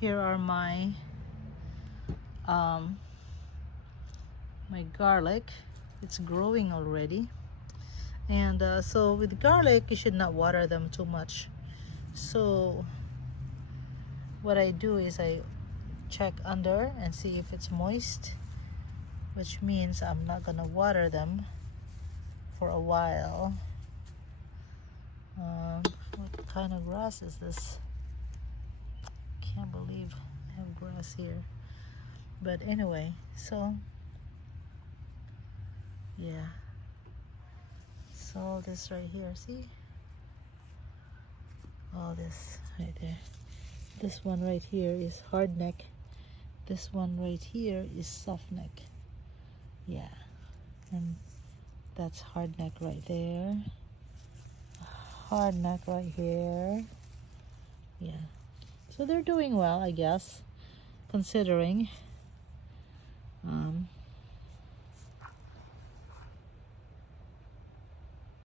here are my my garlic. It's growing already. And so with garlic, you should not water them too much. So what I do is I check under and see if it's moist, which means I'm not gonna water them for a while. What kind of grass is this? Can't believe I have grass here. But anyway, so yeah, so this right here, see, all this right there. This one right here is hard neck. This one right here is soft neck. Yeah, and that's hard neck right there. Hard neck right here. Yeah, so they're doing well, I guess, considering.